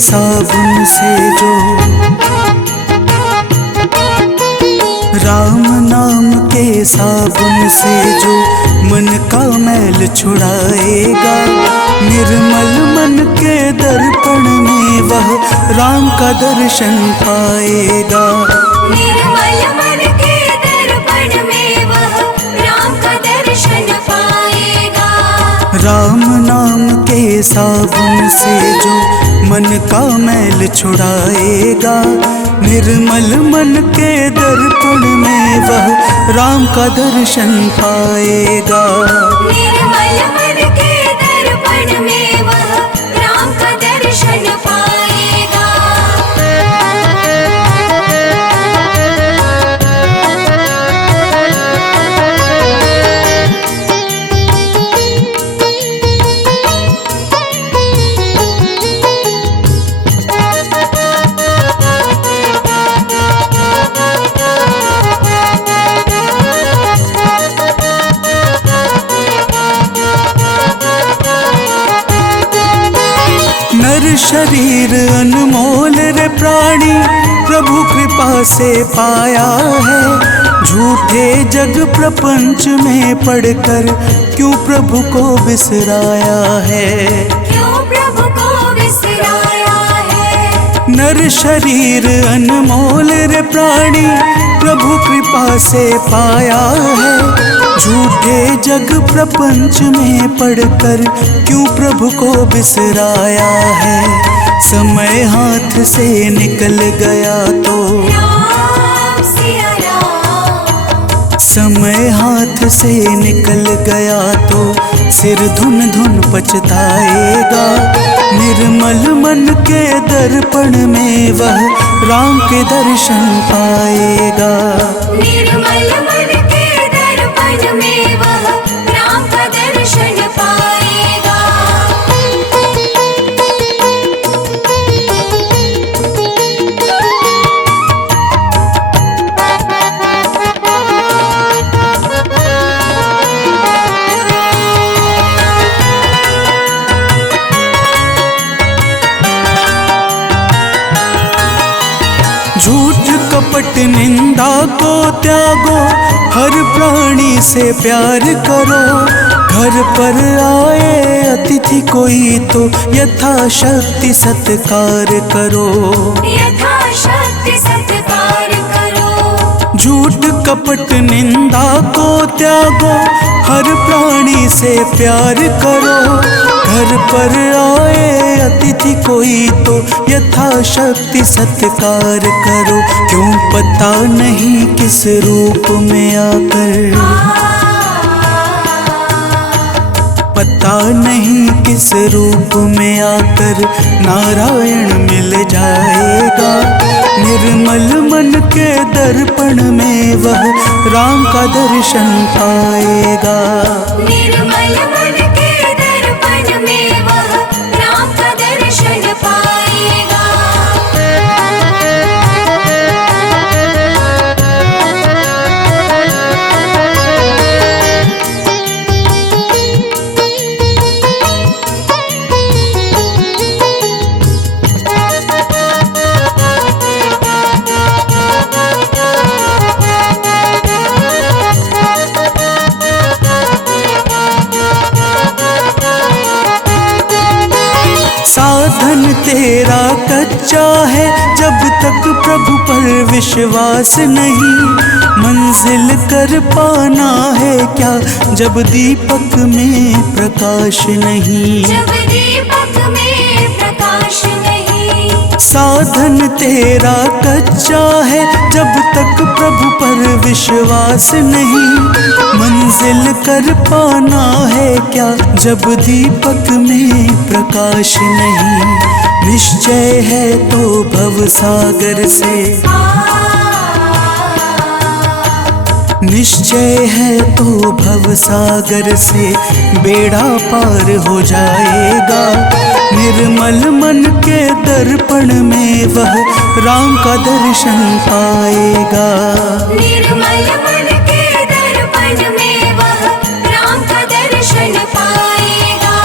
साबुन से जो राम नाम के साबुन से जो मन का मैल छुड़ाएगा, निर्मल मन के दर्पण में वह राम का दर्शन पाएगा। निर्मल मन के दर्पण में वह राम का दर्शन पाएगा। राम नाम के साबुन से जो मन का मैल छुड़ाएगा, निर्मल मन के दर्पण में वह राम का दर्शन पाएगा। निर्मल मन के दर्पण में वह राम का दर्शन पाएगा। नर शरीर अनमोल रे प्राणी प्रभु कृपा से पाया है, झूठे जग प्रपंच में पड़कर क्यों प्रभु को बिसराया है। क्यों प्रभु को बिसराया है। नर शरीर अनमोल रे प्राणी प्रभु कृपा से पाया है, झूठे जग प्रपंच में पड़कर क्यों प्रभु को बिसराया है। समय हाथ से निकल गया तो राम सिया राम। समय हाथ से निकल गया तो सिर धुन धुन पछताएगा, निर्मल मन के दर्पण में वह राम के दर्शन पाएगा। निर्मल मन के दर्पण में वह राम का दर्शन पाएगा। झूठ कपट निंदा को त्यागो, हर प्राणी से प्यार करो। घर पर आए अतिथि कोई तो यथाशक्ति सत्कार करो। यथाशक्ति सत्कार करो। झूठ कपट निंदा को त्यागो, हर प्राणी से प्यार करो। घर पर आए अतिथि कोई तो यथाशक्ति सत्कार करो। क्यों पता नहीं किस रूप में आकर, पता नहीं किस रूप में आकर नारायण मिल जाएगा। निर्मल मन के दर्पण में वह राम का दर्शन पाएगा। निर्मल मन के दर्पण में वह राम का दर्शन पाएगा। साधन तेरा कच्चा है, जब तक प्रभु पर विश्वास नहीं। मंजिल कर पाना है क्या, जब दीपक में प्रकाश नहीं। जब दीपक में प्रकाश नहीं। साधन तेरा कच्चा है, जब तक प्रभु पर विश्वास नहीं। मंजिल कर पाना है क्या, जब दीपक में प्रकाश नहीं। निश्चय है तो भव सागर से, निश्चय है तो भव सागर से बेड़ा पार हो जाएगा। निर्मल मन के दर्पण में वह राम का दर्शन पाएगा। निर्मल मन के दर्पण में वह राम का दर्शन पाएगा।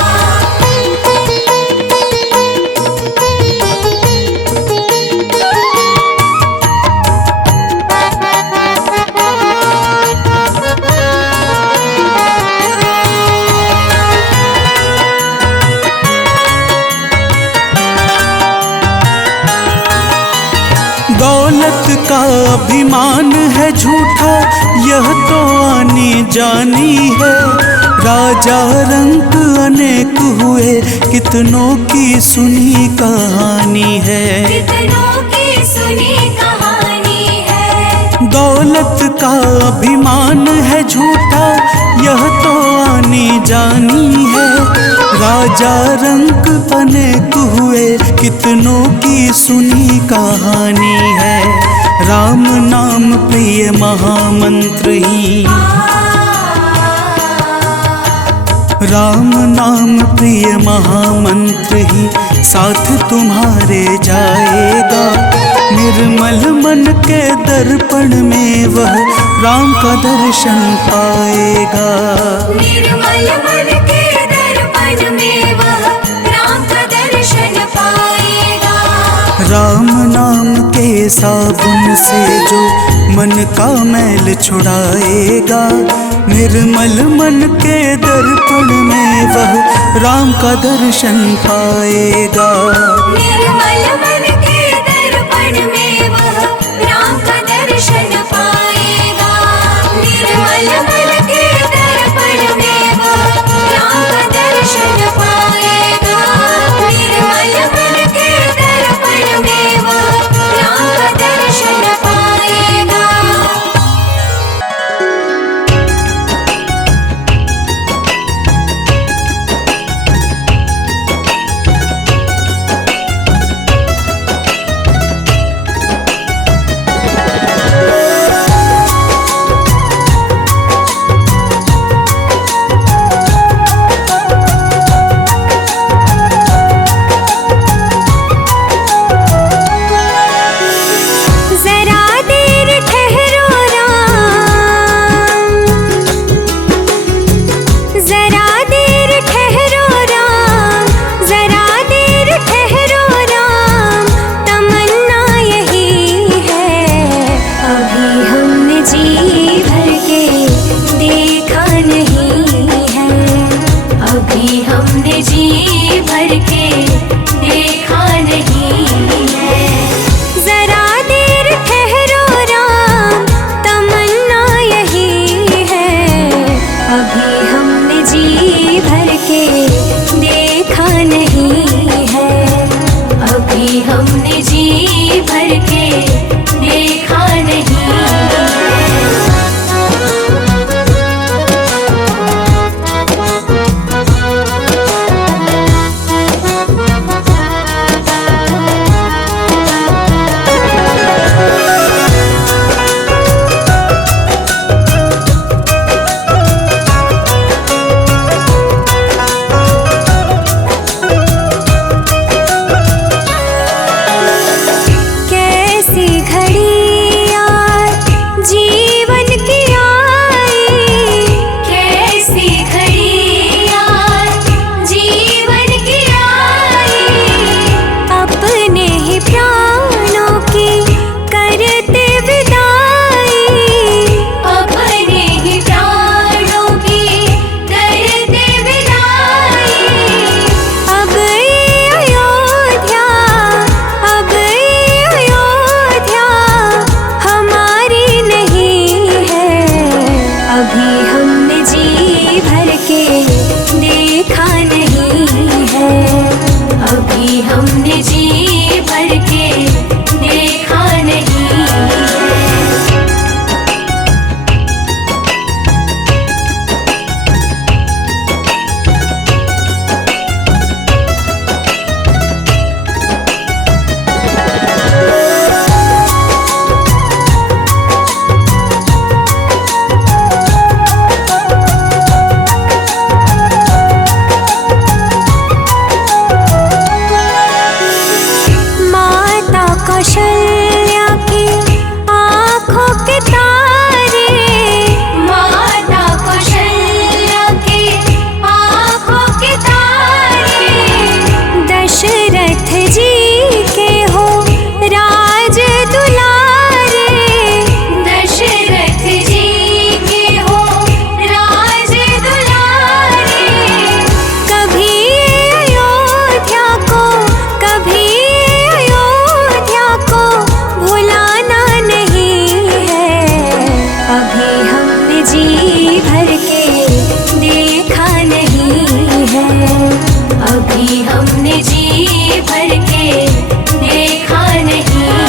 दौलत का अभिमान है झूठा, यह तो आनी जानी है। राजा रंक अनेक हुए, कितनों की सुनी कहानी है। कितनों की सुनी कहानी है। दौलत का अभिमान है झूठा, यह तो आनी जानी है। राजा रंक अनेक हुए, कितनों की सुनी कहानी है। राम नाम प्रिय महामंत्र ही, राम नाम प्रिय महामंत्र ही साथ तुम्हारे जाएगा। निर्मल मन के दर्पण में वह राम का दर्शन पाएगा। निर्मल मन के दर्पण में वह राम का दर्शन पाएगा। राम नाम के साबुन से जो मन का मैल छुड़ाएगा, निर्मल मन के दर्पण में वह राम का दर्शन पाएगा। निर्मल मन के दर्पण में वह राम का दर्शन पाएगा। निर्मल मन के दर्पण में वह राम का दर्शन पाएगा। निर्मल मन के दर्पण में वह राम का दर्शन पाएगा। जी भर के देखा नहीं है, अभी हमने जी भर के देखा नहीं है।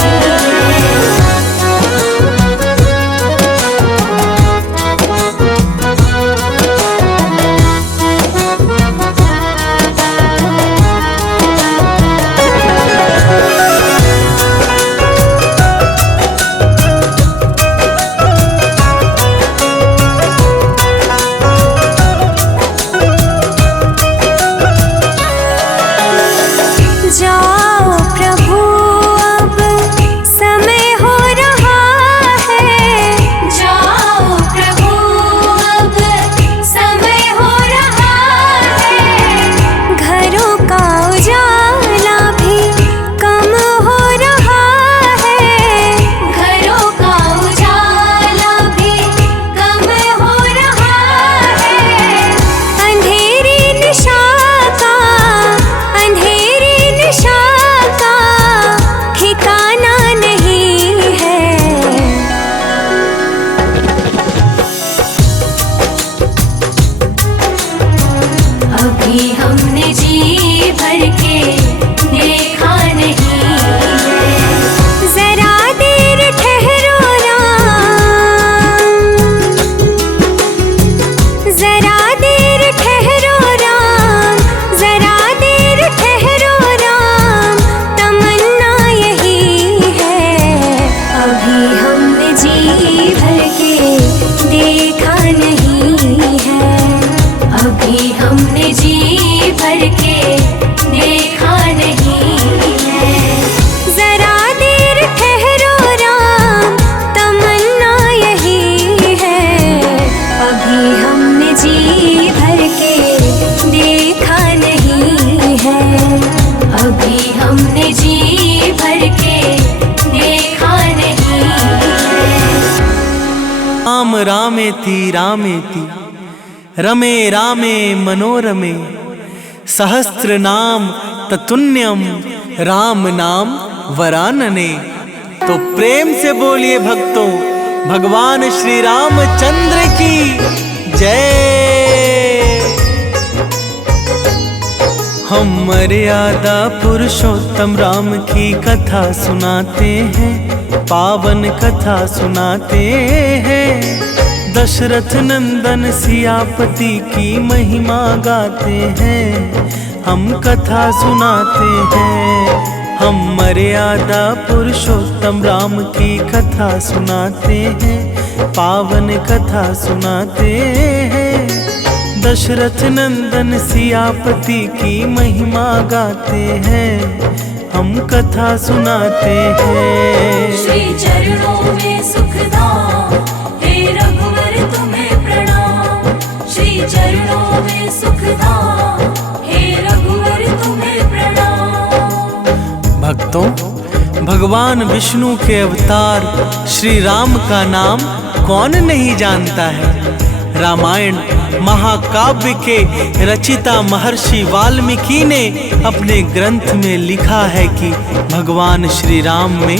जाओ प्रभु अब समय हो रहा है, जाओ प्रभु अब समय हो रहा है, घरों का उजाला भी कम हो रहा है, घरों का उजाला भी कम हो रहा है, अंधेरी निशा का, अंधेरी निशा का ठिकाना नहीं है। अभी हमने जी भर के देखा नहीं है, जरा देर ठहरो राम, जरा देर ठहरो राम, जरा देर ठहरो राम, तमन्ना यही है, अभी हमने जी भर के देखा नहीं है, अभी हमने जी भर के देखा नहीं है, जरा देर ठहरो राम, तमन्ना यही है, अभी हमने जी भर के देखा नहीं है, अभी हमने जी भर के देखा नहीं है। राम रामेति रामेति रमे रामे मनोरमे, सहस्रनाम ततुल्यम राम नाम वरानने। तो प्रेम से बोलिए भक्तों, भगवान श्री रामचंद्र की जय। हम मर्यादा पुरुषोत्तम राम की कथा सुनाते हैं, पावन कथा सुनाते हैं। दशरथ नंदन सियापति की महिमा गाते हैं, हम कथा सुनाते हैं। हम मर्यादा पुरुषोत्तम राम की कथा सुनाते हैं, पावन कथा सुनाते हैं। दशरथ नंदन सियापति की महिमा गाते हैं, हम कथा सुनाते हैं। श्री चरणों में सुखधाम, हे रघुवर तुम्हें प्रणाम, श्री चरणों में सुखधाम, हे रघुवर तुम्हें प्रणाम। भक्तों, भगवान विष्णु के अवतार श्री राम का नाम कौन नहीं जानता है। रामायण महाकाव्य के रचिता महर्षि वाल्मीकि ने अपने ग्रंथ में लिखा है कि भगवान श्री राम में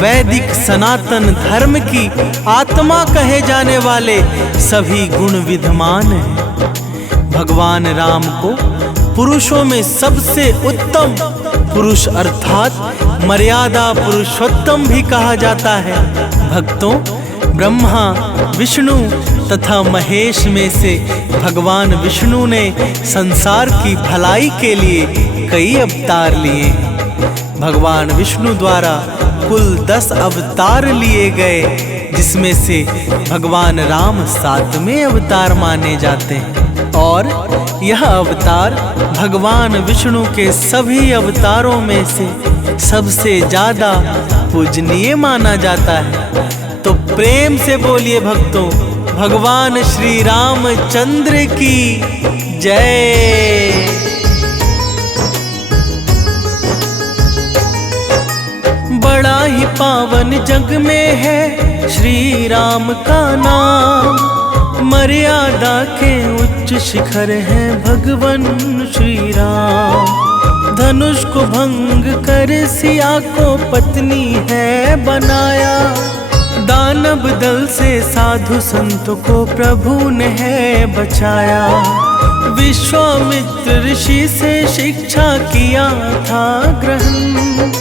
वैदिक सनातन धर्म की आत्मा कहे जाने वाले सभी गुण विद्यमान हैं। भगवान राम को पुरुषों में सबसे उत्तम पुरुष अर्थात मर्यादा पुरुषोत्तम भी कहा जाता है। भक्तों, ब्रह्मा, विष्णु तथा महेश में से भगवान विष्णु ने संसार की भलाई के लिए कई अवतार लिए हैं। भगवान विष्णु द्वारा कुल 10 अवतार लिए गए, जिसमें से भगवान राम 7वें अवतार माने जाते हैं। और यह अवतार भगवान विष्णु के सभी अवतारों में से सबसे ज्यादा पूजनीय माना जाता है। तो प्रेम से बोलिए भक्तों, भगवान श्री रामचंद्र की जय। बड़ा ही पावन जग में है श्री राम का नाम, मर्यादा के उच्च शिखर है भगवान श्री राम। धनुष को भंग कर सिया को पत्नी है बनाया, दानव दल से साधु संत को प्रभु ने है बचाया। विश्वामित्र ऋषि से शिक्षा किया था ग्रहण।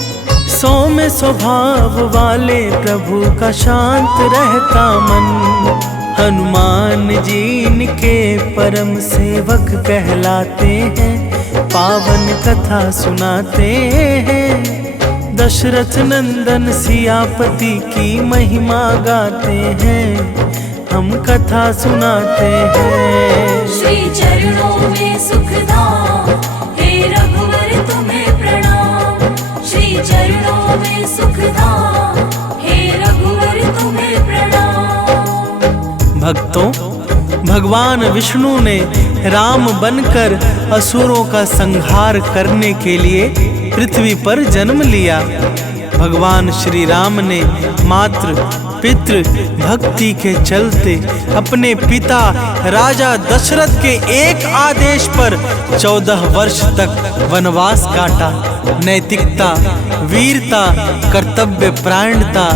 सौम्य स्वभाव वाले प्रभु का शांत रहता मन। हनुमान जी इनके परम सेवक कहलाते हैं, पावन कथा सुनाते हैं। दशरथ नंदन सियापति की महिमा गाते हैं, हम कथा सुनाते हैं। श्री चरणों में सुखधाम, हे रघुवर तुम्हें प्रणाम। श्री चरणों में सुखधाम, हे रघुवर तुम्हें प्रणाम। भक्तों, भगवान विष्णु ने राम बनकर असुरों का संहार करने के लिए पृथ्वी पर जन्म लिया। भगवान श्री राम ने मातृ पितृ भक्ति के चलते अपने पिता राजा दशरथ के एक आदेश पर 14 वर्ष तक वनवास काटा। नैतिकता, वीरता, कर्तव्य परायणता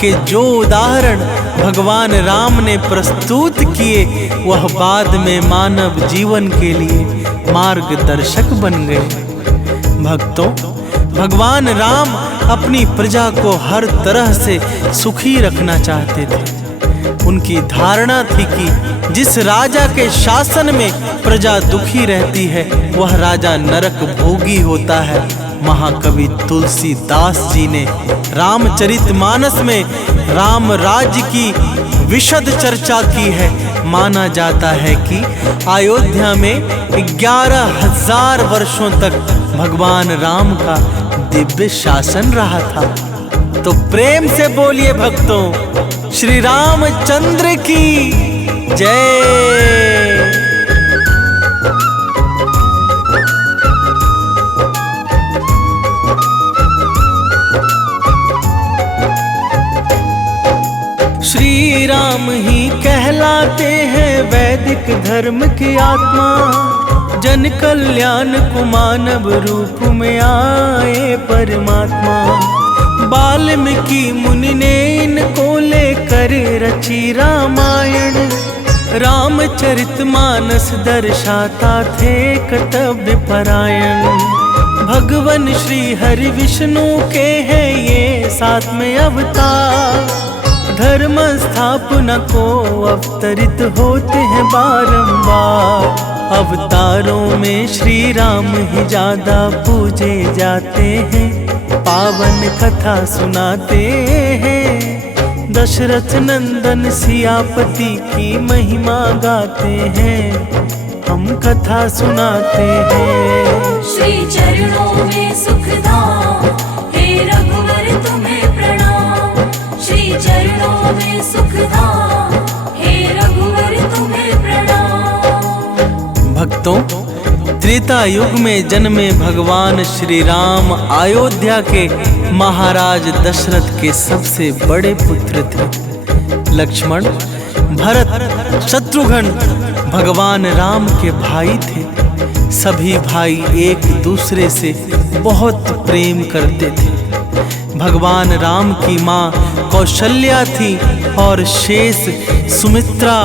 के जो उदाहरण भगवान राम ने प्रस्तुत किए, वह बाद में मानव जीवन के लिए मार्गदर्शक बन गए। भक्तों, भगवान राम अपनी प्रजा को हर तरह से सुखी रखना चाहते थे। उनकी धारणा थी कि जिस राजा के शासन में प्रजा दुखी रहती है, वह राजा नरक भोगी होता है। महाकवि तुलसीदास जी ने रामचरितमानस में राम राज्य की विशद चर्चा की है। माना जाता है कि अयोध्या में 11,000 वर्षों तक भगवान राम का दिव्य शासन रहा था। तो प्रेम से बोलिए भक्तों, श्री रामचंद्र की जय। श्री राम ही कहलाते हैं वैदिक धर्म की आत्मा। जन कल्याण को मानव रूप में आए परमात्मा। वाल्मीकि मुनि ने इनको लेकर रची रामायण। रामचरितमानस दर्शाता थे कर्तव्य परायण। भगवान श्री हरि विष्णु के हैं ये साथ में अवतार। धर्म स्थापना को अवतरित होते हैं बारंबार। अवतारों में श्री राम ही ज्यादा पूजे जाते हैं, पावन कथा सुनाते हैं। दशरथ नंदन सियापति की महिमा गाते हैं, हम कथा सुनाते हैं। श्री चरणों में सुखधाम, हे रघुवर तुम्हें प्रणाम। श्री चरणों में सुखधाम, हे रघुवर तुम्हें प्रणाम। भक्तों, त्रेता युग में जन्मे भगवान श्री राम अयोध्या के महाराज दशरथ के सबसे बड़े पुत्र थे। लक्ष्मण, भरत, शत्रुघ्न भगवान राम के भाई थे। सभी भाई एक दूसरे से बहुत प्रेम करते थे। भगवान राम की माँ कौशल्या थी और शेष सुमित्रा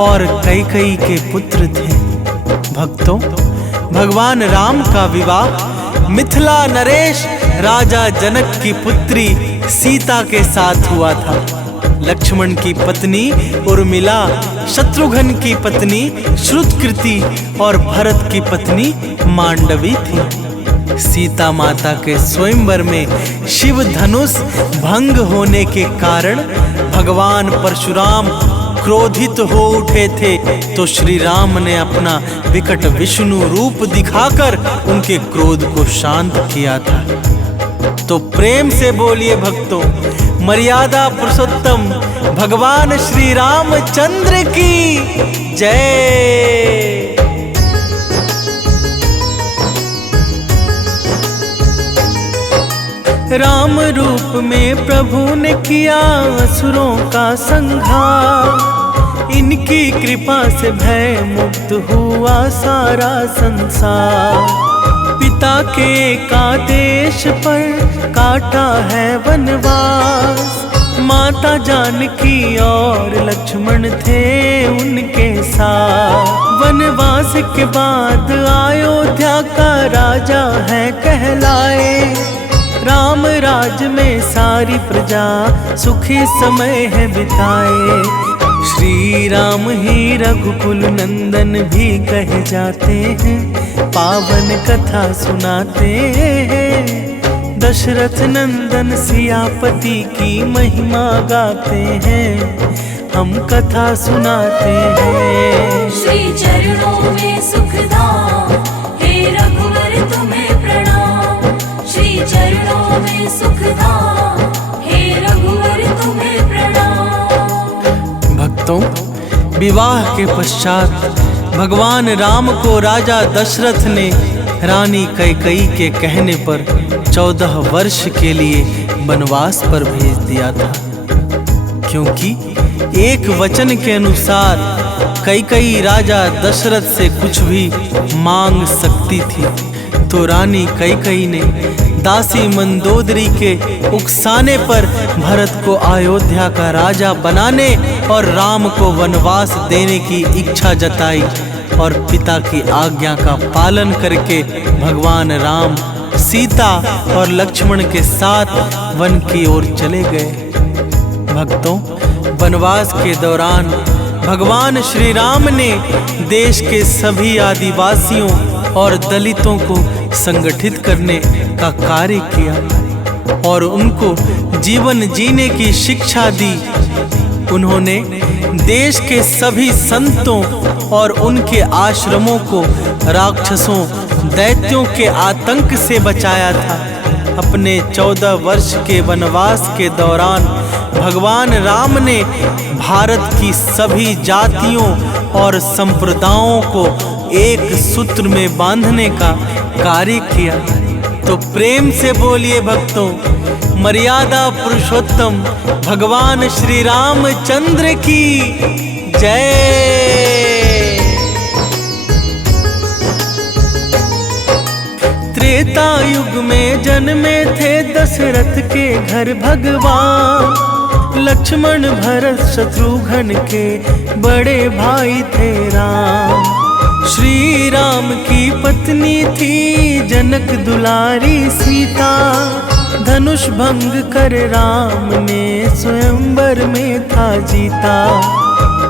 और कैकेयी के पुत्र थे। भक्तों, भगवान राम का विवाह मिथिला नरेश राजा जनक की पुत्री सीता के साथ हुआ था। लक्ष्मण की पत्नी उर्मिला, शत्रुघ्न की पत्नी श्रुतकृति और भरत की पत्नी मांडवी थी। सीता माता के स्वयंवर में शिव धनुष भंग होने के कारण भगवान परशुराम क्रोधित हो उठे थे, तो श्री राम ने अपना विकट विष्णु रूप दिखाकर उनके क्रोध को शांत किया था। तो प्रेम से बोलिए भक्तों, मर्यादा पुरुषोत्तम भगवान श्री रामचंद्र की जय। राम रूप में प्रभु ने किया असुरों का संहार। इनकी कृपा से भय मुक्त हुआ सारा संसार। पिता के आदेश पर काटा है वनवास। माता जानकी और लक्ष्मण थे उनके साथ। वनवास के बाद अयोध्या का राजा है कहलाए। राम राज में सारी प्रजा सुखी समय है बिताए। श्री राम ही रघुकुल नंदन भी कहे जाते हैं, पावन कथा सुनाते हैं। दशरथ नंदन सियापति की महिमा गाते हैं, हम कथा सुनाते हैं। श्री चरणों में सुखधाम, हे रघुवर तुम्हें प्रणाम। श्री चरणों में सुखधाम, हे रघुवर तुम्हें प्रणाम। भक्तों, विवाह के पश्चात भगवान राम को राजा दशरथ ने रानी कैकेयी के कहने पर 14 वर्ष के लिए वनवास पर भेज दिया था, क्योंकि एक वचन के अनुसार कैकेयी राजा दशरथ से कुछ भी मांग सकती थी। तो रानी कैकेयी ने दासी मंदोदरी के उकसाने पर भरत को अयोध्या का राजा बनाने और राम को वनवास देने की इच्छा जताई और पिता की आज्ञा का पालन करके भगवान राम सीता और लक्ष्मण के साथ वन की ओर चले गए। भक्तों, वनवास के दौरान भगवान श्री राम ने देश के सभी आदिवासियों और दलितों को संगठित करने का कार्य किया और उनको जीवन जीने की शिक्षा दी। उन्होंने देश के सभी संतों और उनके आश्रमों को राक्षसों दैत्यों के आतंक से बचाया था। अपने 14 वर्ष के वनवास के दौरान भगवान राम ने भारत की सभी जातियों और संप्रदायों को एक सूत्र में बांधने का कार्य किया। तो प्रेम से बोलिए भक्तों, मर्यादा पुरुषोत्तम भगवान श्री रामचंद्र की जय। त्रेता युग में जन्मे थे दशरथ के घर भगवान। लक्ष्मण भरत शत्रुघ्न के बड़े भाई थे राम। श्री राम की पत्नी थी जनक दुलारी सीता। धनुष भंग कर राम ने स्वयंवर में था जीता।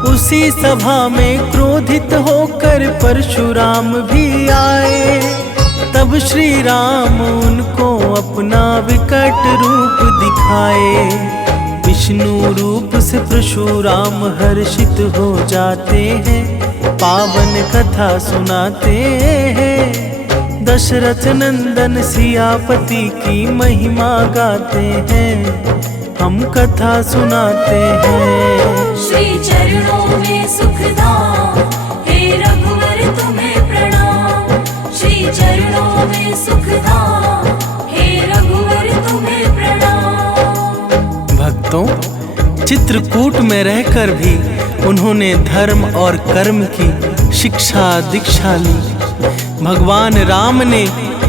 उसी सभा में क्रोधित होकर परशुराम भी आए। तब श्री राम उनको अपना विकट रूप दिखाए। विष्णु रूप से परशुराम हर्षित हो जाते हैं, पावन कथा सुनाते हैं। दशरथ नंदन सियापति की महिमा गाते हैं, हम कथा सुनाते हैं। श्री चरणों में सुखधाम, हे रघुवर तुम्हें प्रणाम। श्री चरणों में सुखधाम, हे रघुवर तुम्हें प्रणाम। भक्तों, चित्रकूट में रहकर भी उन्होंने धर्म और कर्म की शिक्षा दीक्षा ली। भगवान राम ने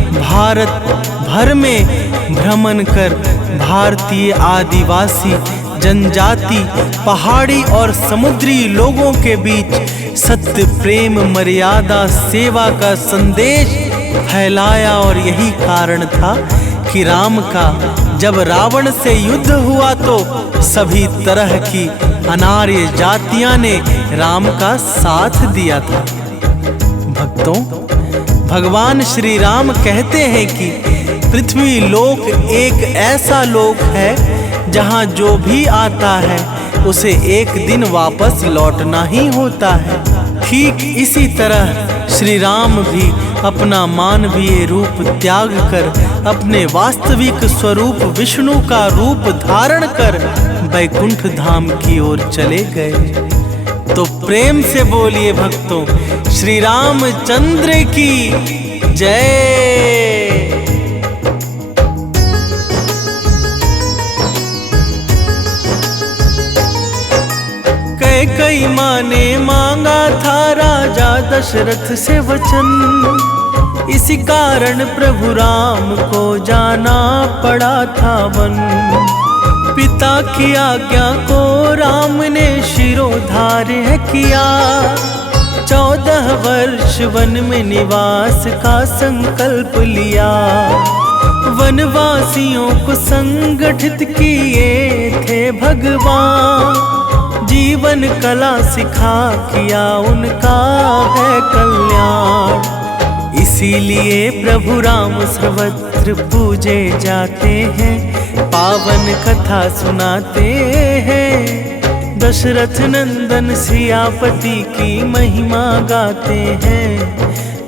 भारत भर में भ्रमण कर भारतीय आदिवासी जनजाति, पहाड़ी और समुद्री लोगों के बीच सत्य, प्रेम, मर्यादा, सेवा का संदेश फैलाया। और यही कारण था कि राम का जब रावण से युद्ध हुआ तो सभी तरह की अनार्य जातियां ने राम का साथ दिया था। भक्तों, भगवान श्री राम कहते हैं कि पृथ्वी लोक एक ऐसा लोक है जहां जो भी आता है उसे एक दिन वापस लौटना ही होता है। ठीक इसी तरह श्री राम भी अपना मानवीय रूप त्याग कर अपने वास्तविक स्वरूप विष्णु का रूप धारण कर वैकुंठ धाम की ओर चले गए। तो प्रेम से बोलिए भक्तों, श्री रामचंद्र की जय। कैकेयी माँ ने मांगा था राजा दशरथ से वचन। इसी कारण प्रभु राम को जाना पड़ा था वन। पिता की आज्ञा को राम ने शिरोधार्य किया। 14 वर्ष वन में निवास का संकल्प लिया। वनवासियों को संगठित किए थे भगवान। जीवन कला सिखा किया उनका है कल्याण। इसीलिए प्रभु राम सर्वत्र पूजे जाते हैं, पावन कथा सुनाते हैं। दशरथ नंदन सियापति की महिमा गाते हैं,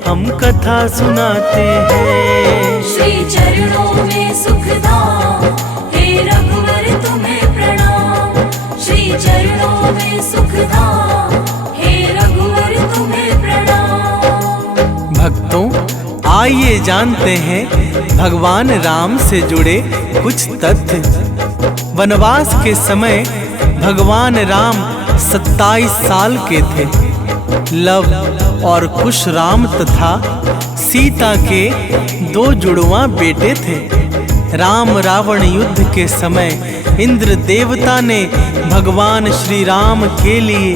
हम कथा सुनाते हैं। श्री चरणों में सुखधाम, हे रघुवर तुम्हें प्रणाम। श्री चरणों में सुखधाम, हे रघुवर तुम्हें प्रणाम। भक्तों, आइए जानते हैं भगवान राम से जुड़े कुछ तथ्य। वनवास के समय भगवान राम 27 साल के थे। लव और कुश राम तथा सीता के 2 जुड़वा बेटे थे। राम रावण युद्ध के समय इंद्र देवता ने भगवान श्री राम के लिए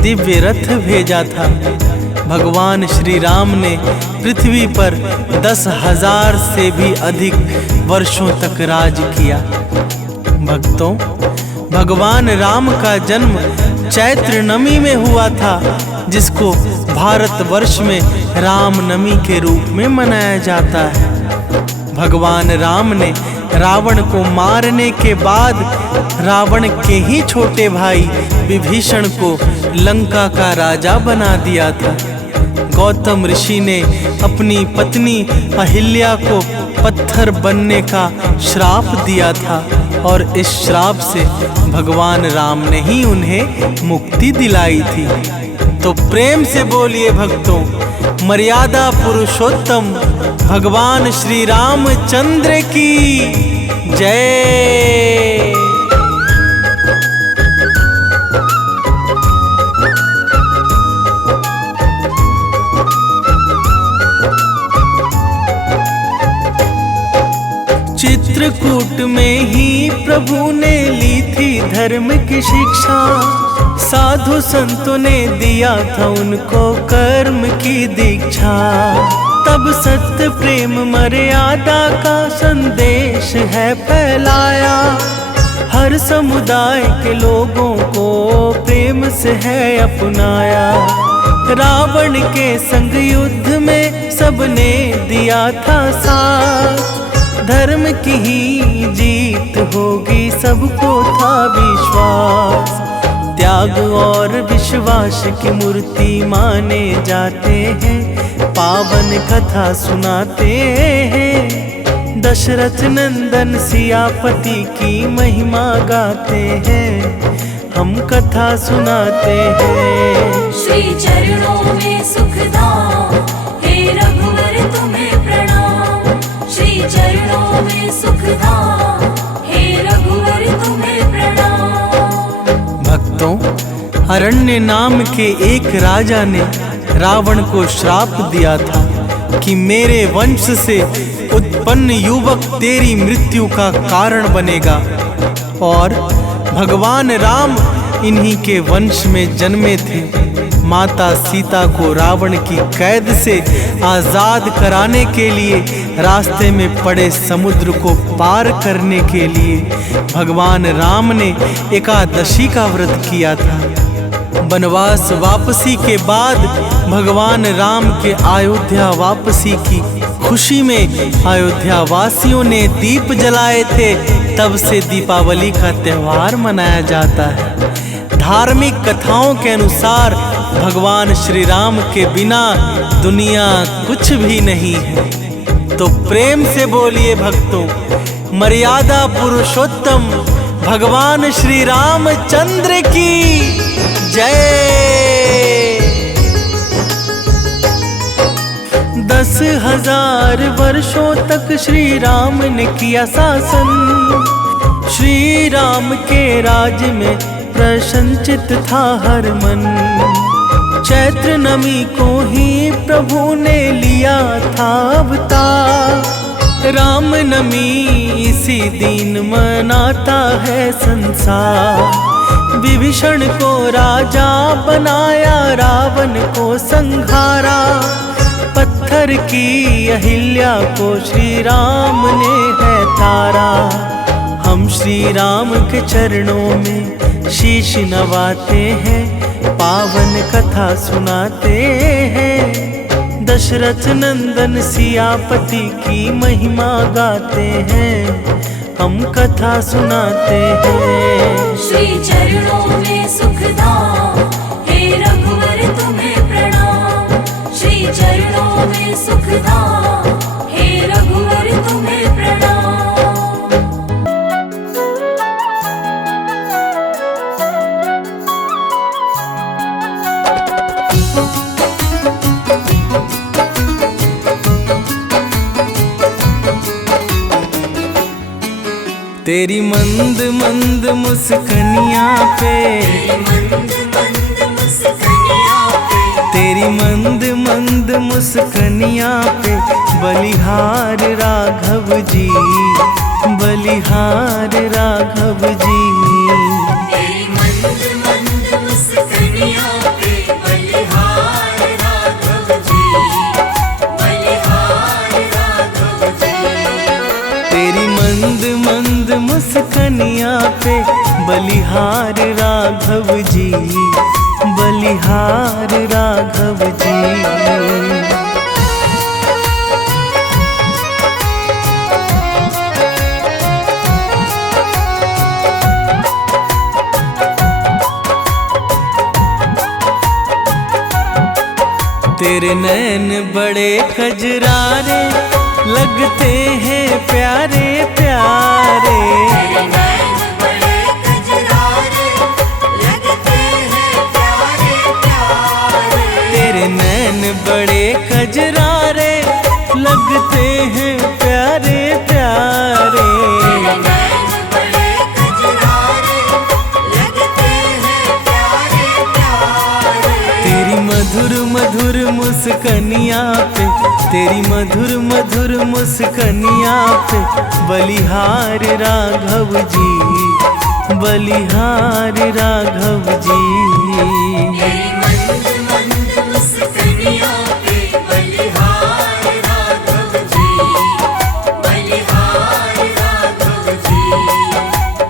दिव्य रथ भेजा था। भगवान श्री राम ने पृथ्वी पर 10,000 से भी अधिक वर्षों तक राज किया। भक्तों, भगवान राम का जन्म चैत्र नमी में हुआ था, जिसको भारतवर्ष में रामनवमी के रूप में मनाया जाता है। भगवान राम ने रावण को मारने के बाद रावण के ही छोटे भाई विभीषण को लंका का राजा बना दिया था। गौतम ऋषि ने अपनी पत्नी अहिल्या को पत्थर बनने का श्राप दिया था और इस श्राप से भगवान राम ने ही उन्हें मुक्ति दिलाई थी। तो प्रेम से बोलिए भक्तों, मर्यादा पुरुषोत्तम भगवान श्री रामचंद्र की जय। चित्रकूट में ही प्रभु ने ली थी धर्म की शिक्षा। साधु संतों ने दिया था उनको कर्म की दीक्षा। तब सत्य प्रेम मर्यादा का संदेश है फैलाया। हर समुदाय के लोगों को प्रेम से है अपनाया। रावण के संग युद्ध में सबने दिया था साथ। धर्म की ही जीत होगी सबको था विश्वास। त्याग और विश्वास की मूर्ति माने जाते हैं, पावन कथा सुनाते हैं। दशरथ नंदन सियापति की महिमा गाते हैं, हम कथा सुनाते हैं। श्री चरणों में सुखधाम, हे रघुवर तुम्हें प्रणाम। श्री चरणों में सुखधाम, हे रघुवर तुम्हें प्रणाम। भक्तों, अरण्य नाम के एक राजा ने रावण को श्राप दिया था कि मेरे वंश से उत्पन्न युवक तेरी मृत्यु का कारण बनेगा। और भगवान राम इन्हीं के वंश में जन्मे थे। माता सीता को रावण की कैद से आजाद कराने के लिए रास्ते में पड़े समुद्र को पार करने के लिए भगवान राम ने एकादशी का व्रत किया था। वनवास वापसी के बाद भगवान राम के अयोध्या वापसी की खुशी में अयोध्या वासियों ने दीप जलाए थे। तब से दीपावली का त्योहार मनाया जाता है। धार्मिक कथाओं के अनुसार भगवान श्री राम के बिना दुनिया कुछ भी नहीं है। तो प्रेम से बोलिए भक्तों, मर्यादा पुरुषोत्तम भगवान श्री रामचंद्र की जय। 10,000 वर्षों तक श्री राम ने किया शासन। श्री राम के राज में प्रसन्नचित था हर मन। चैत्र नमी को ही प्रभु ने लिया था अवतार। रामनवमी इसी दिन मनाता है संसार। विभीषण को राजा बनाया, रावण को संहारा। पत्थर की अहिल्या को श्री राम ने है तारा। हम श्री राम के चरणों में शीश नवाते हैं, पावन कथा सुनाते हैं। दशरथ नंदन सियापति की महिमा गाते हैं, हम कथा सुनाते हैं। श्री चरणों में सुखधाम, हे रघुवर तुम्हें प्रणाम। श्री चरणों में सुखधाम, हे रघुवर तुम्हें प्रणाम। तेरी मंद मंद मुस्कनिया पे, तेरी मंद मंद मुस्कनिया पे बलिहार राघव जी, बलिहार राघव जी। तेरी मंद मंद मुस्कनिया पे बलिहार राघव जी, बलिहार राघव जी। तेरी मंद मंद मुस्कनिया पे बलिहार राघव जी, बलिहार राघव जी। तेरे नैन बड़े कजरारे लगते हैं प्यारे प्यारे। तेरे नैन बड़े कजरारे लगते हैं प्यारे प्यारे। तेरे नैन बड़े कजरारे लगते हैं प्यारे प्यारे। तेरे नैन बड़े कजरारे लगते हैं प्यारे प्यारे। तेरी मधुर मधुर मुस्कनिया पे, तेरी मधुर मधुर मुस्कनिया पे बलिहार राघव जी, बलिहार राघव जी। तेरी मंद मंद मुस्कनिया पे बलिहार राघव जी, बलिहार राघव जी।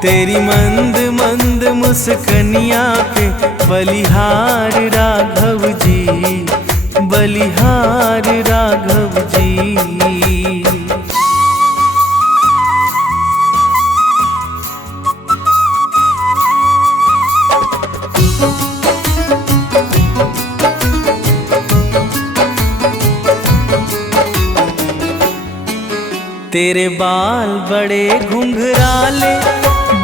तेरी मंद मंद मुस्कनिया पे बलिहार राघव जी, बलिहार राघव जी। तेरे बाल बड़े घुंघराले,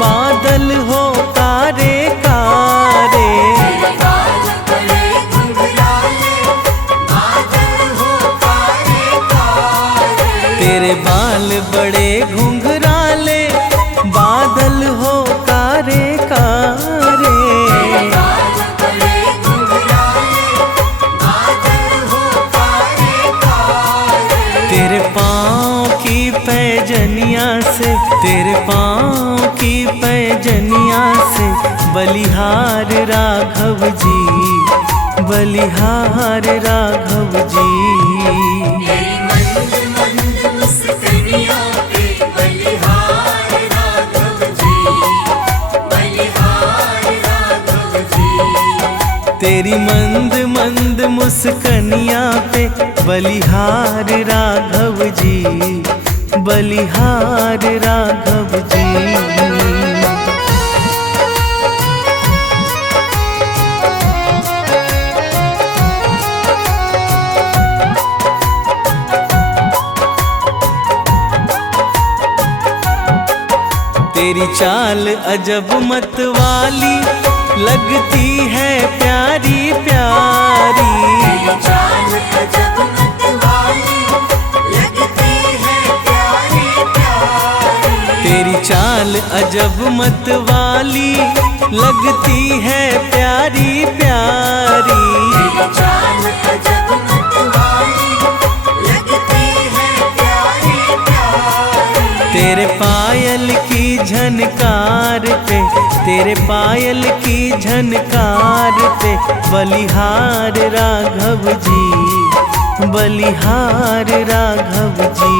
बादल हो कारे कारे। तेरे बाल बड़े घुंघराले, बादल हो कारे कारे। तेरे बाल बड़े घुंघराले, बादल हो कारे कारे। तेरे बाल बड़े घुंघराले, बादल हो कारे कारे। तेरे पाँव की पैजनिया से, तेरे पाँव की पैजनिया से बलिहार राघव जी, बलिहार राघव जी। तेरी मंद मंद मुस्कनिया पे बलिहार राघव जी, बलिहार राघव जी। तेरी मंद मंद मुस्कनिया पे बलिहार राघव जी, बलिहार राघव जी। तेरी चाल अजब मतवाली लगती है प्यारी प्यारी। तेरी चाल अजब मतवाली लगती है प्यारी प्यारी। तेरी चाल अजब मतवाली लगती है प्यारी प्यारी। तेरी चाल अजब मतवाली लगती है प्यारी प्यारी। तेरे पायल की झनकार पे बलिहार राघव जी, बलिहार राघव जी।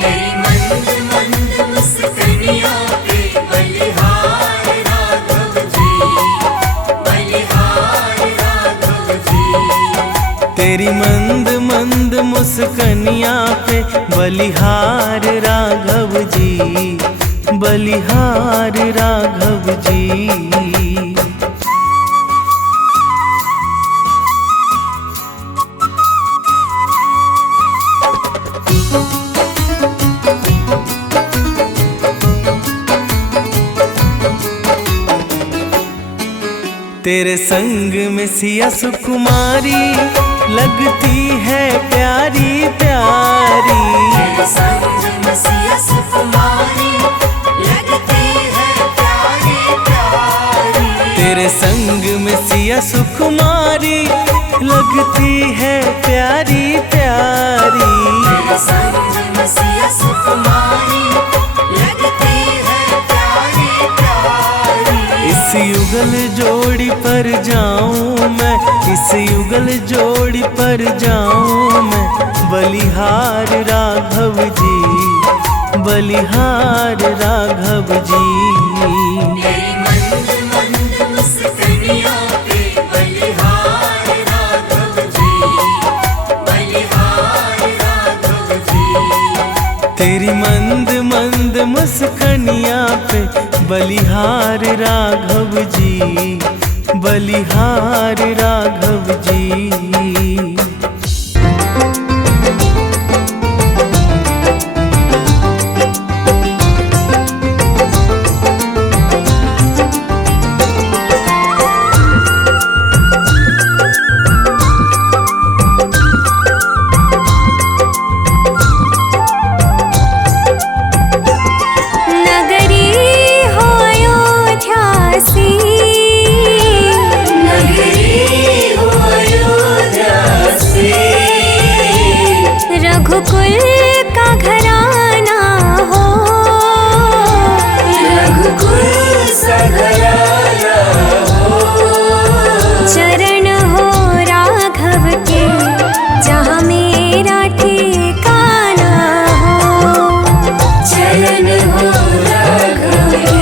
तेरी मंद मंद मुस्कानियों पे बलिहार राघव जी, बलिहार राघव जी। तेरी मंद मंद मुस्कनिया पे बलिहार राघव जी, बलिहार राघव जी। तेरे संग में सिया सुकुमारी लगती है प्यारी प्यारी। तेरे संग में सिया सुकुमारी लगती है प्यारी प्यारी। तेरे संग में सिया सुकुमारी लगती है प्यारी प्यारी। तेरे संग में सिया सुकुमारी लगती है प्यारी प्यारी। इस युगल जोड़ी पर जाऊं मैं, इस युगल जोड़ी पर जाऊं मैं, बलिहार राघव जी, बलिहार राघव जी। तेरी मंद मंद मुस्कानियों पे बलिहार राघव जी, बलिहार राघव जी। तेरी मंद मंद मुस्कनिया पे बलिहार राघव जी, बलिहार राघव जी। रघुकुल का घराना हो, रघुकुल सा घराना हो। चरण हो राघव के जहाँ मेरा ठिकाना हो, चरण हो राघव के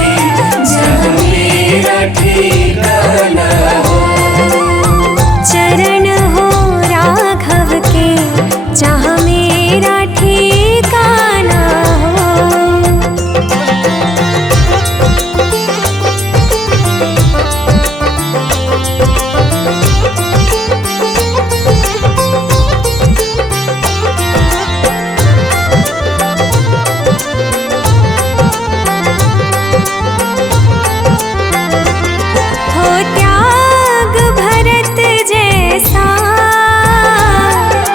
जहाँ मेरा ठिकाना हो। चरण हो राघव के जहाँ मेरा ठिकाना हो। हो त्याग भरत जैसा,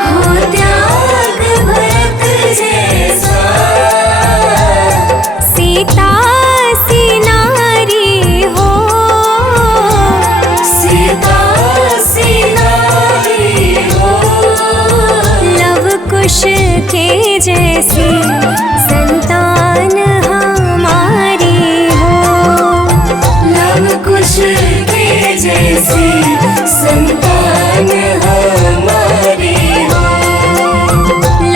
हो त्याग भरत जैसा। सीता सी नारी हो, सीता सी नारी हो। लव कुश के जैसी संतान हमारी हो, लव कुश के जैसी संतान हमारी हो।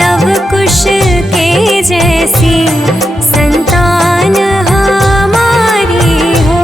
लव कुश के जैसी संतान हमारी हो।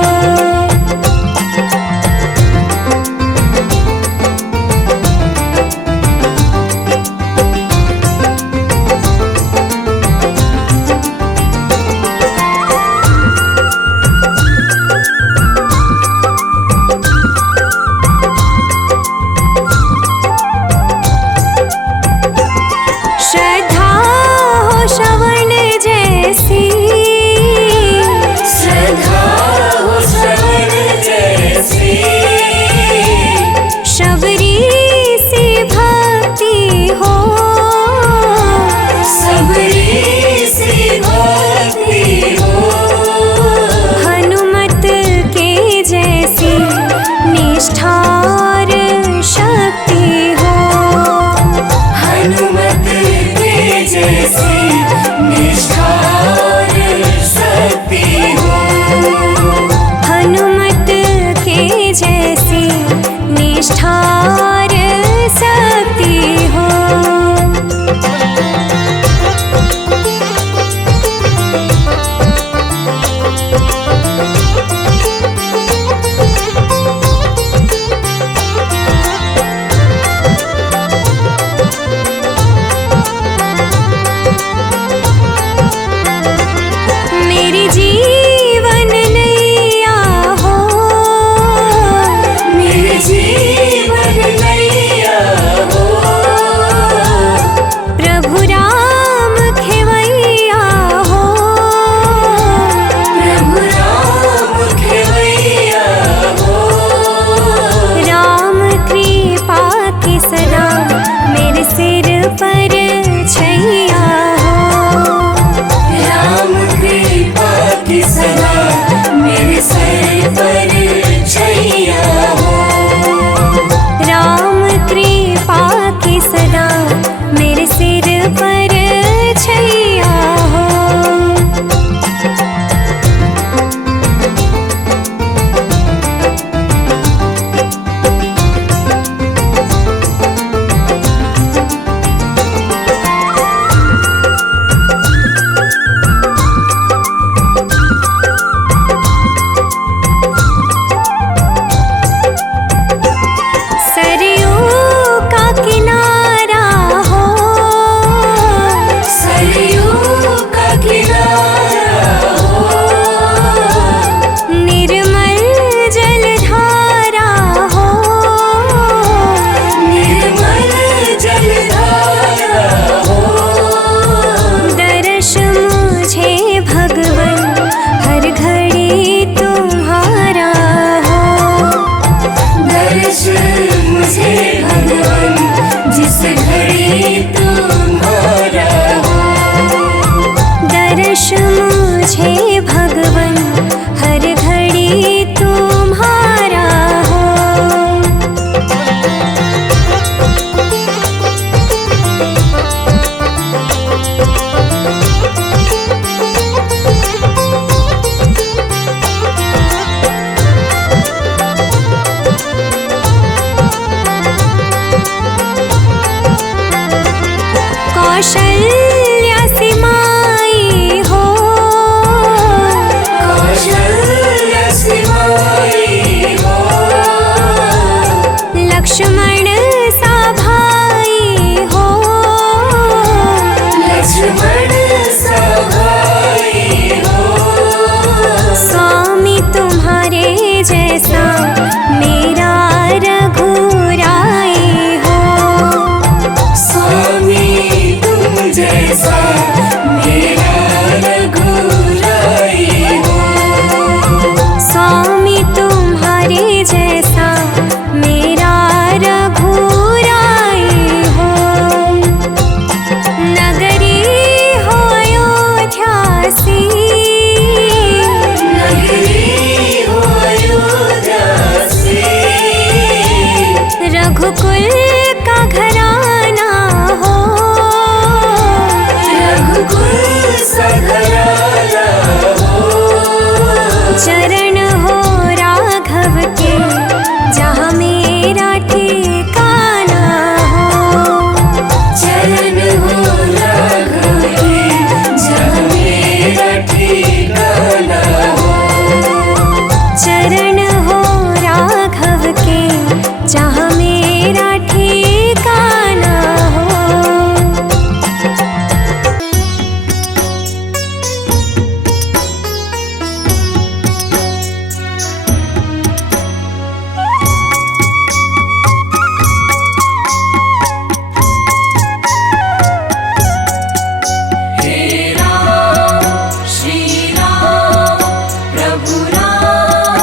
कौशल्या सी माई हो, कौशल्या सी माई हो, लक्ष्मण सा भाई हो, लक्ष्मण सा भाई हो, स्वामी तुम्हारे जैसा मेरा रघुराई हो, स्वामी तुम जैसा मेरा रघुराई हो, स्वामी तुम्हारे जैसा मेरा रघुराई हो। नगरी हो अयोध्या सी, नगरी हो अयोध्या सी, रघुकुल का घराना हो, रघुकुल सा घराना हो, चरण हो राघव के जहाँ मेरा ठिकाना हो, चरण हो राघव के जहाँ मेरा ठिकाना हो, चरण हो राघव के जहाँ मेरा ठिकाना हो। हे राम श्री राम प्रभु राम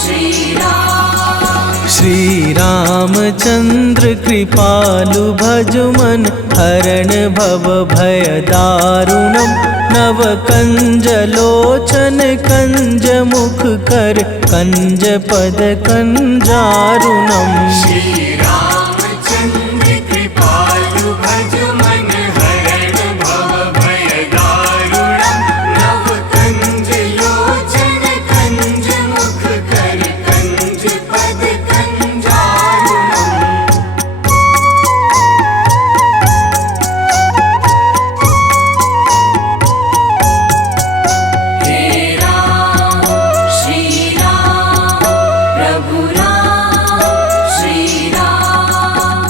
श्री राम, श्री रामचंद्र कृपालु भजमन हरण भव भय दारुणम, नव कंज लोचन कंज मुख कर कंज पद कंजारुणम। श्री रामचंद्र कृपालु भज मन हरण भव भय दारुणम, नव कंज लोचन कंज मुख कर कंज पद कंजारुणम। हे राम श्री राम प्रभु राम श्री राम,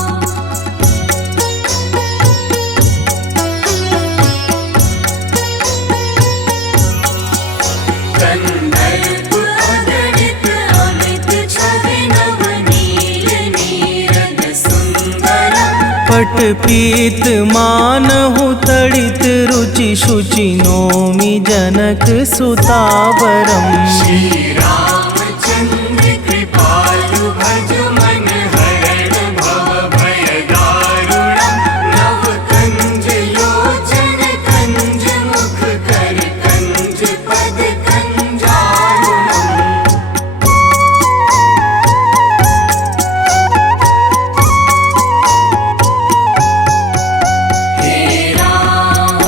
कंदर्प अगणित अमित छवि नव नील नीरद सुंदरम, पट पीत मानहु तड़ित रुचि शुचि नोमि जनक सुतावरम। श्री रामचंद्र कृपालु भज मन हरण भव भय दारुणम, नव कंज लोचन कंज मुख कर कंज पद कंजारुणम। हे राम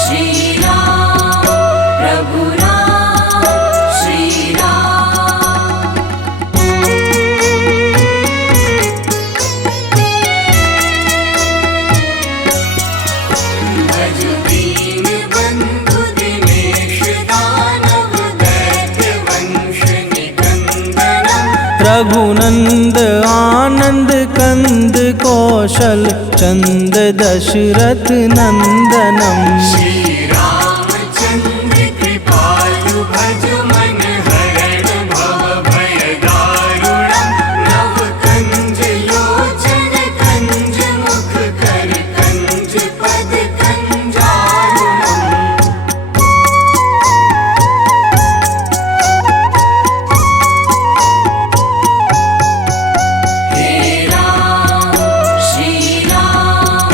श्री राम प्रभु राम श्री राम, भज दीन बंधु दिनेश दानव दैत्य वंश निकंदनम, रघुनंद आनंद कंद कौशल चंद दशरथ नंदनम। श्री रामचंद्र कृपालु भज मन हरण भव भय दारुणम, नव कंज लोचन कंज मुख कर कंज पद कंजारुणम। हे राम श्री राम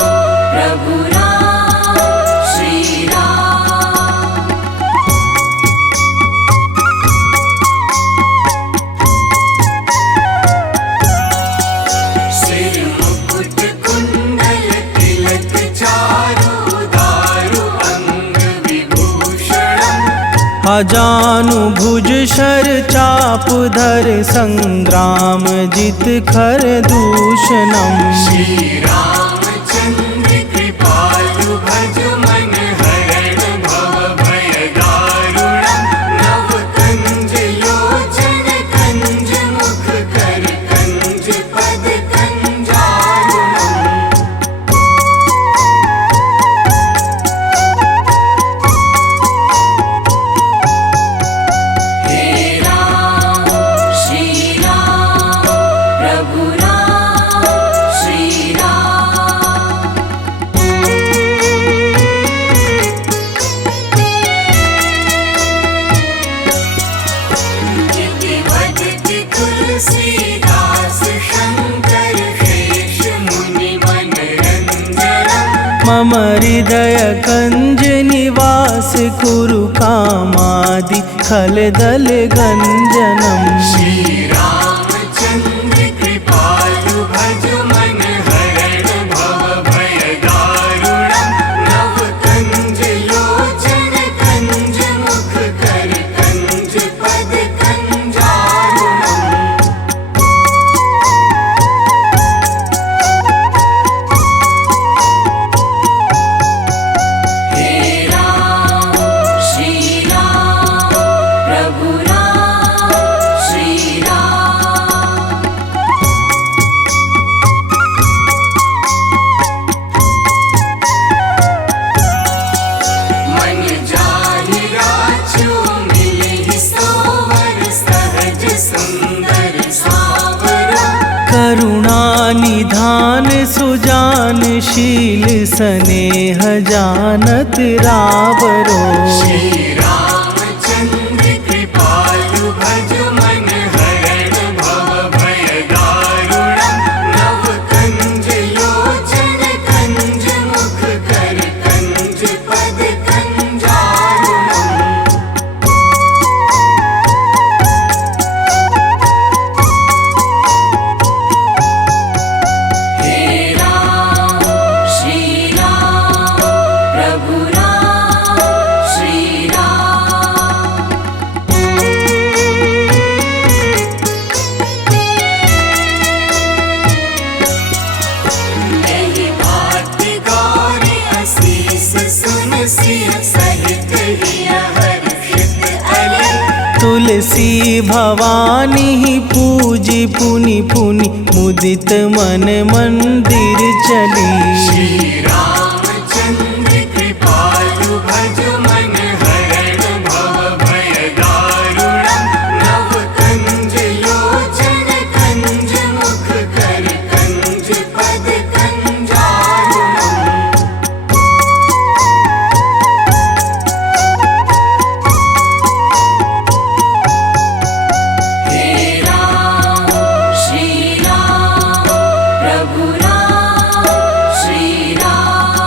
प्रभु राम श्री राम, सिर मुकुट कुंडल तिलक चारु दारु अंग विभूषणम, अजानु भुज शर चाप धर संग्राम जित खर दूषणम। श्री रामचंद्र कृपालु मम हृदय कंज निवास कुरु कामादि खलदल गंजनम। श्री रामचंद्र कृपालु भज मन हरण भव भय दारुणम। नव कंज लोचन कंज मुख कर कंज पद कंजारुणम। हे राम श्री राम प्रभु राम श्री राम। मन जाहि राजो मिलहि सोवर सहज सुंदर सावरा। करुणा निधान सुजान शील स्नेह जानत रावरो। श्री रामचंद्र कृपालु भज मन हरण भव भय दारुणम। नव कंज लोचन कंज मुख कर कंज पद कंजारुणम। हे राम श्री राम प्रभु राम श्री राम। यही बात गौरी असीस सुन सिय सहित हिय हर्षित अले। तुलसी भवानी पूजी पुनि पुनि मुदित मन मंदिर चली। श्री रामचंद्र कृपालु भज मन हरण भव भय दारुणम। नव कंज लोचन कंज मुख कर कंज पद कंजारुणम। हे राम श्री राम प्रभु राम श्री राम।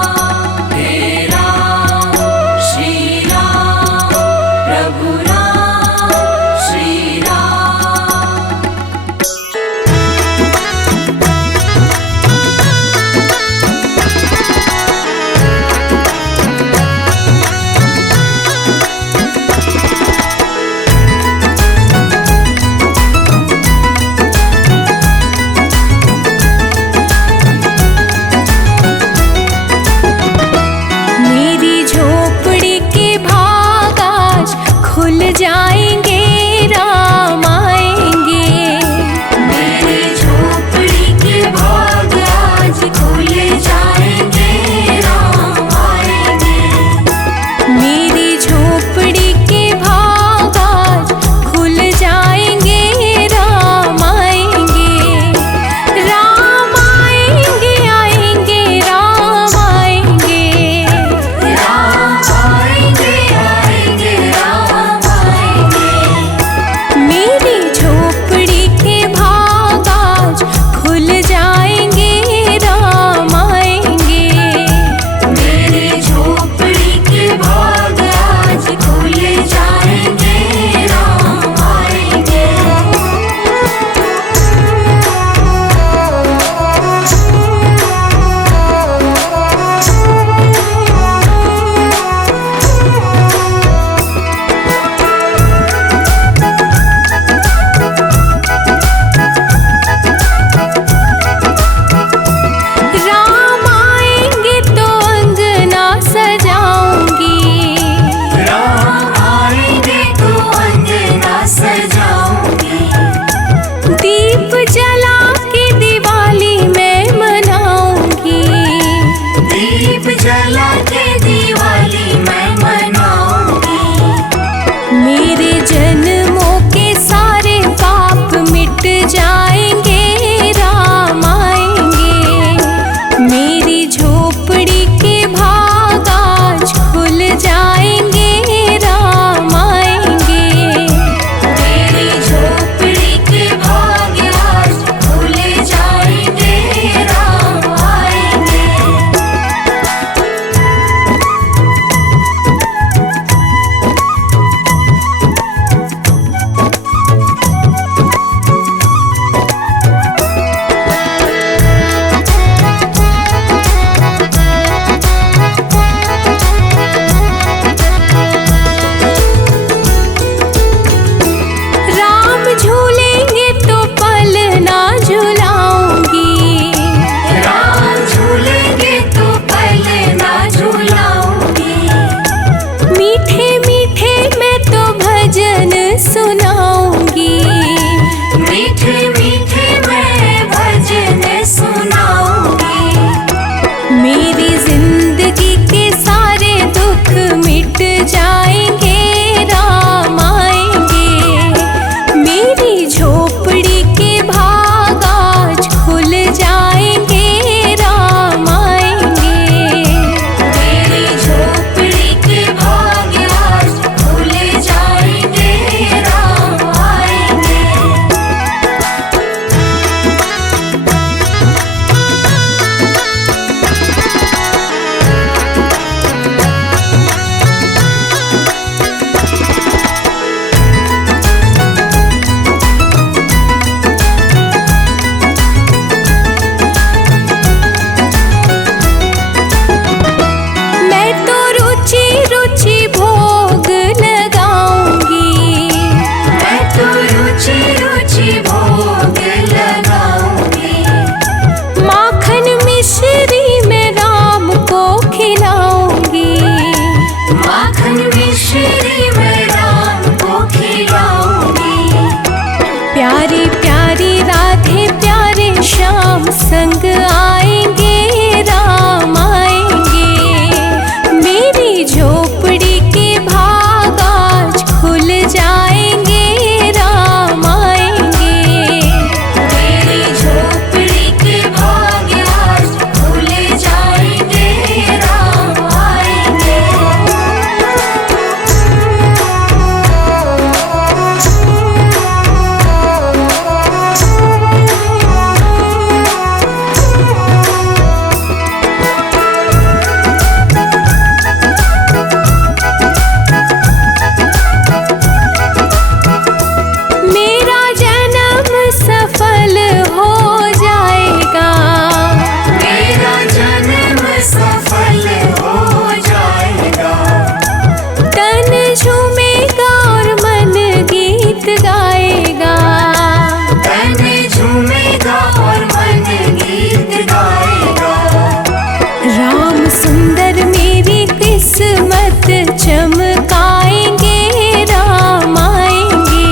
जगत चमकाएंगे, राम आएंगे।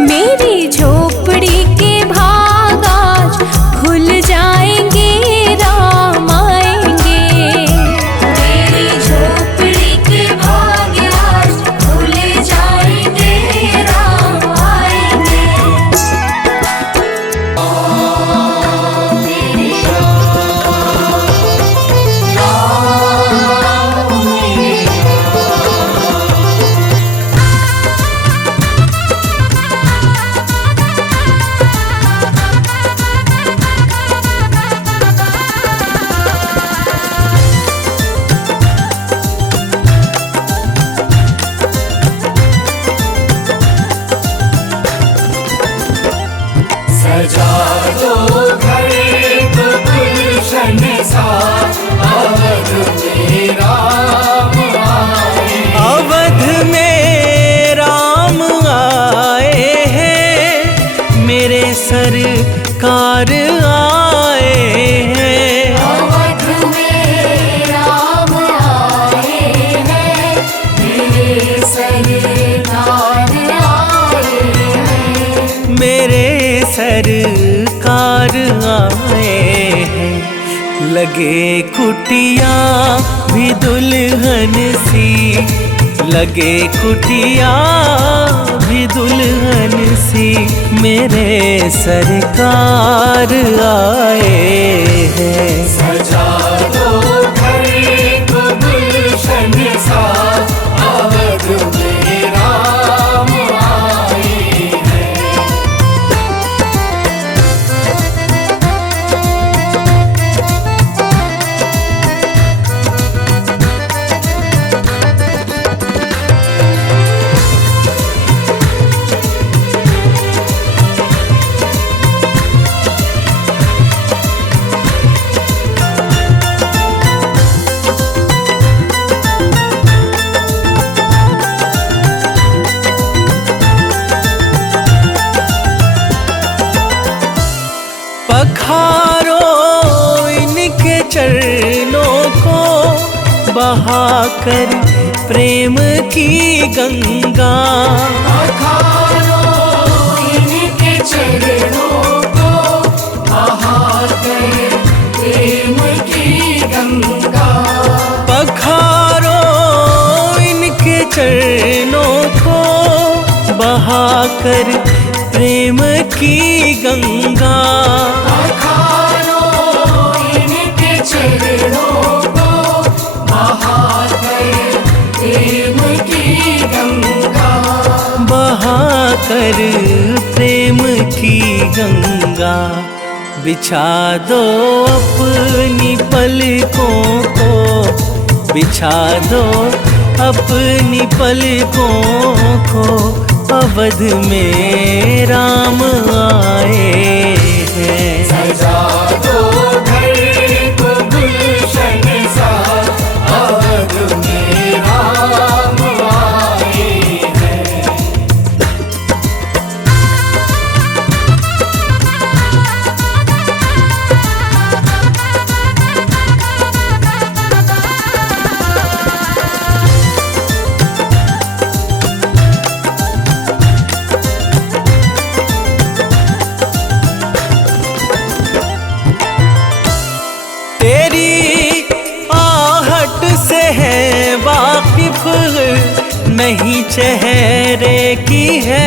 मेरी झोपड़ी के भाग आज खुल जाएंगे, राम आएंगे। मेरी झोपड़ी के भाग आज खुल जाएंगे, राम आएंगे। सजा दो घर को गुलशन सा, अवध में राम आए। अवध में राम आए हैं, मेरे सरकार आए हैं। अवध में राम आए हैं, मेरे सरकार आए हैं। मेरे सरकार आए हैं। लगे कुटिया भी दुल्हन सी, लगे कुटिया भी दुल्हन सी, मेरे सरकार आए हैं। सजा दो घर को गुलशन सा, अवध में राम आए हैं। पखारो इनके चरणों को, बहाकर प्रेम की गंगा। पखारो इनके चरणों को, बहाकर प्रेम की गंगा। पखारो इनके चरणों को, बहाकर प्रेम की गंगा। पखारो इनके चरणों को, बहाकर प्रेम की गंगा। बहाकर प्रेम की गंगा। बिछा दो अपनी पलकों को, बिछा दो अपनी पलकों को, अवध में राम आए हैं। सजा दो घर को गुलशन सा, अवध में राम आए हैं। तेरी आहट से है वाकिफ, नहीं चेहरे की है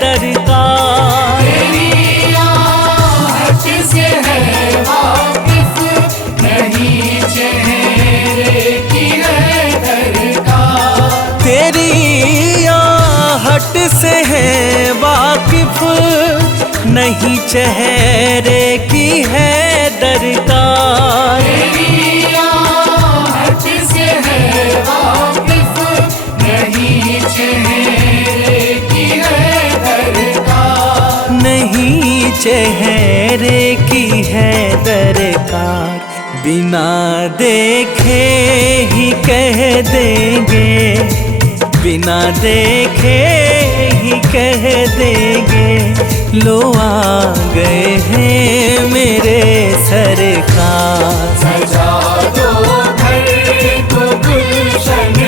दरकार। तेरी आहट से है वाकिफ, नहीं चेहरे की है दरकार। तेरी आहट से है वाकिफ, नहीं चेहरे की है दरकार। तेरी आहट से है वाकिफ, नहीं चेहरे की है दरकार। नहीं चेहरे की है दरकार। बिना देखे ही कह देंगे, बिना देखे ही कह देंगे, लो आ गए हैं मेरे सरकार। सजा दो घर को गुलशन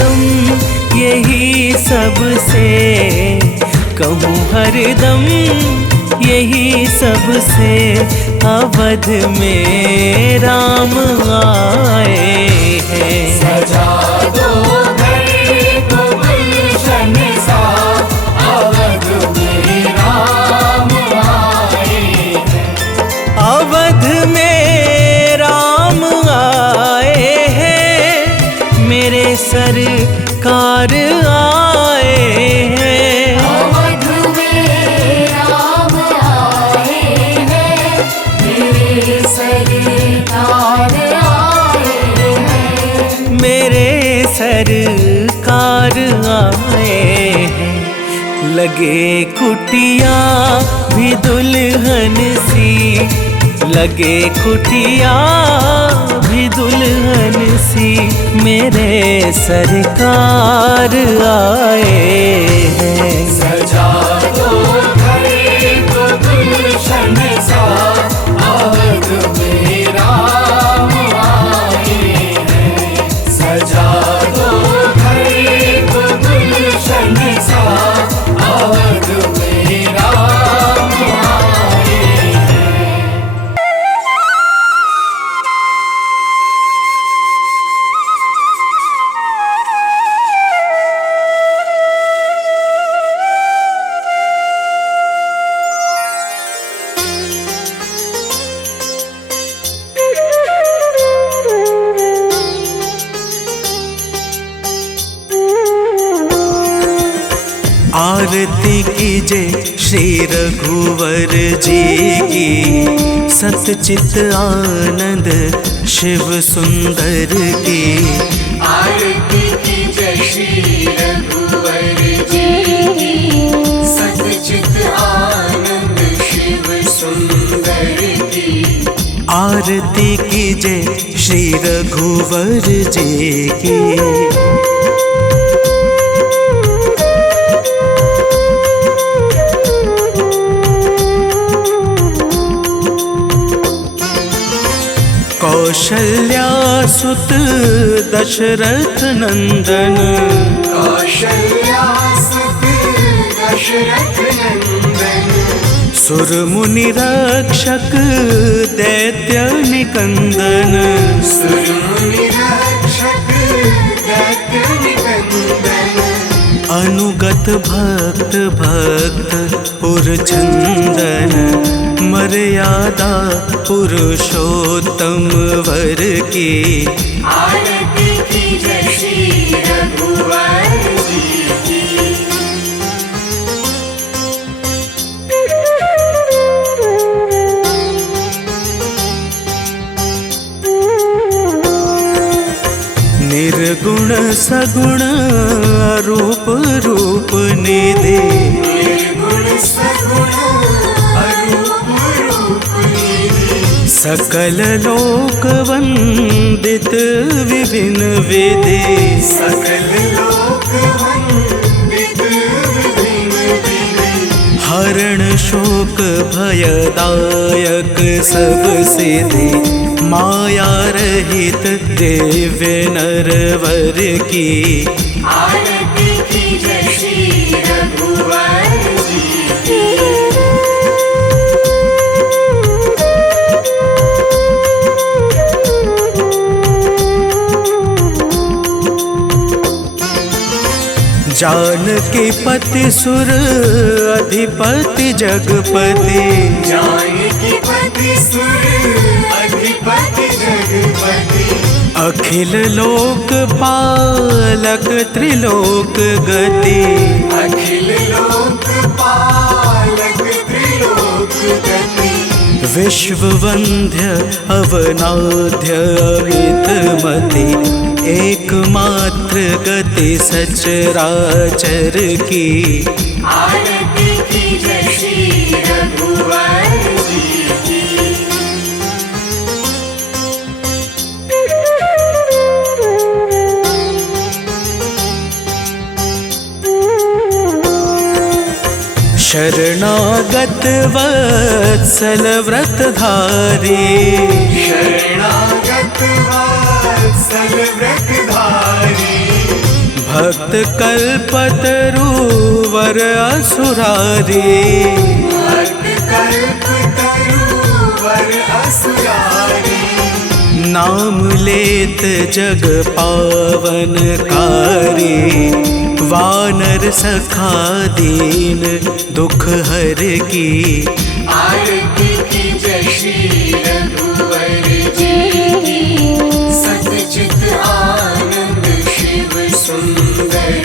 हरदम यही सबसे कहूँ हरदम यही सबसे, अवध में राम आए हैं। सजा दो घर को गुलशन सा, अवध में राम आए हैं। अवध में राम आए हैं, मेरे सरकार आए हैं। अवध में राम आए हैं, मेरे सरकार आए हैं। मेरे सरकार आए हैं। लगे कुटिया भी दुल्हन सी, लगे कुटिया भी दुल्हन सी, मेरे सरकार आए हैं। सजा दो घर को गुलशन सा, अवध में राम आए हैं। सजा दो घर को गुलशन सा, अवध में राम आए हैं। आरती कीजिए श्री रघुवर जी की, सतचित आनंद शिव सुंदर की। आरती की जय श्री रघुवर जी की, सतचित आनंद शिव सुंदर की। आरती कीजिए श्री रघुवर जी की। कौशल्या सुत दशरथ नंदन, कौशल्या सुत दशरथ नंदन। सुर मुनि रक्षक दैत्य निकंदन। सुर मुनि रक्षक दैत्य निकंदन। अनुगत भक्त भक्त पुरचंदन, मर्यादा पुरुषोत्तम वर की। आरती की जय श्री रघुवर जी की। निर्गुण सगुण रूप रूप निधि, निर्गुण सगुण अरूप रूप निधि। सकल लोक वंदित विभिन्न विधि। सकल लोक वंदित विभिन्न विधि। हरण शोक भयदायक सब सिद्धि, माया रहित दिव्य नरवर की। आरती की जय श्री रघुवर जी की। जानकी पति सुर अधिपति जगपति, जानकी पति सुर अधिपति जगपति। अखिल लोक पालक त्रिलोक गति। अखिल लोक पालक त्रिलोक गति। विश्व वंद्य अवनाद्य अमितमति, एकमात्र गति सचराचर की। आरती की जय श्री रघुवर जी की। शरणागत वत्सल व्रतधारी, शरणागत वत्सल व्रतधारी। भक्त कल्पतरुवर असुरारी, भक्त कल्पतरुवर असुरारी। नाम लेत जग पावनकारी, वानर सखा दीन दुख हर की। आरती की जय श्री रघुवर जी की, सतचित आनंद शिव सुंदर